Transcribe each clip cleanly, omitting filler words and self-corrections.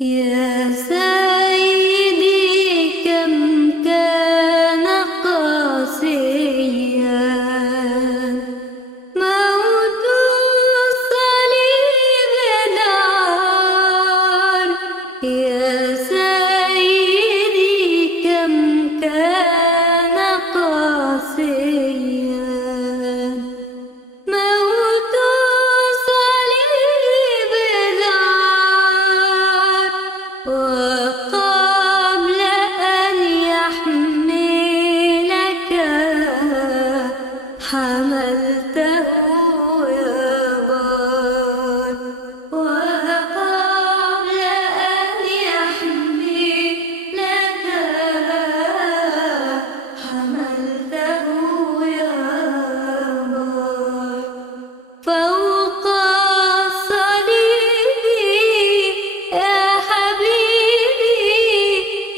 يا سيدي كم كان قاسيا موت الصليب نار. يا سيدي كم كان قاسيا موت الصليب نار. وقبل أن يحملك حملته يا بار. وقبل أن يحملك حملته يا بار. فوق الصليب يا حبيبي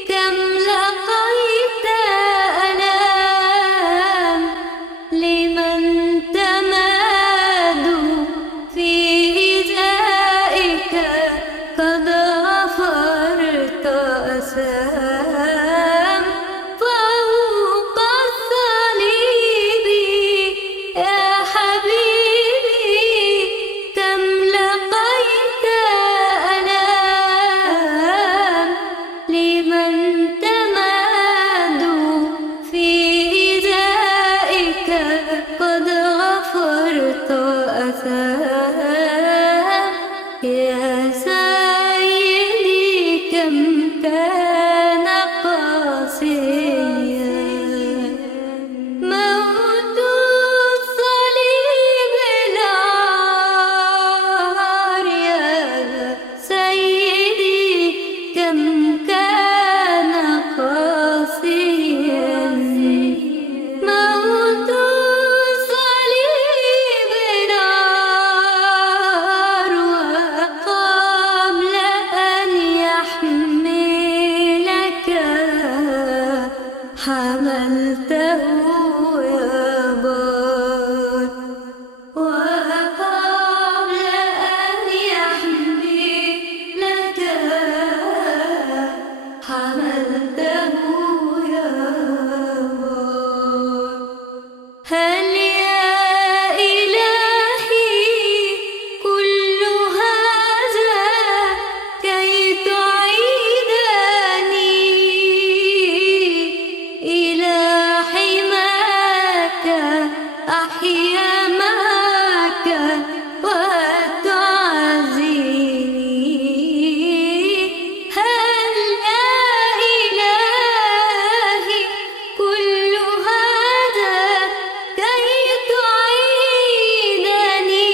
كم لقيت ألام لمن تمادوا في إيذائك قد غفرت أسام. فوق الصليب يا حبيبي كم لقيت ألام لمن تمادوا في إيذائك قد غفرت أثام. يا سيدي كم كان قاسيا موت الصليب نار. يا سيدي كم كان قاسيا موت الصليب نار. وقبل أن يحملك حملته يا بار. وقبل أن يحملك حملته يا بار. هل يا إلهي كل هذا كي تعيدني إلى حماك أحيا معك وتعزيني. هل يا إلهي كل هذا كي تعيدني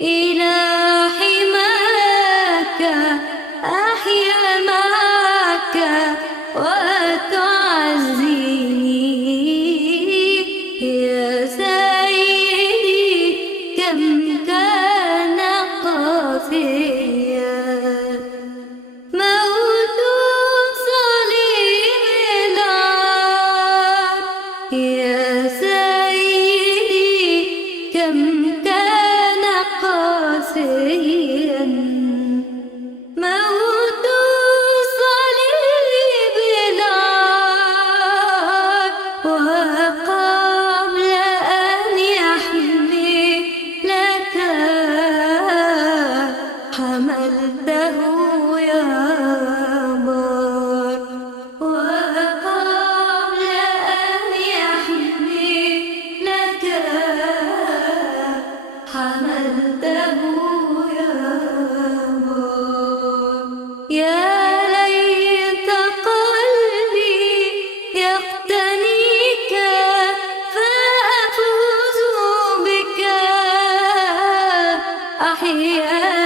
إلى حماك أحيا معك وتعزيني. يا سيدي كم كان قاسيا موت صليب نار. يا سيدي كم كان قاسيا موت صليب نار. وقبل أن يحملك حملته يا بار. وقبل أن يحملك حملته يا بار. يا ليت قلبي يقتنيك فأفوز بك أحيا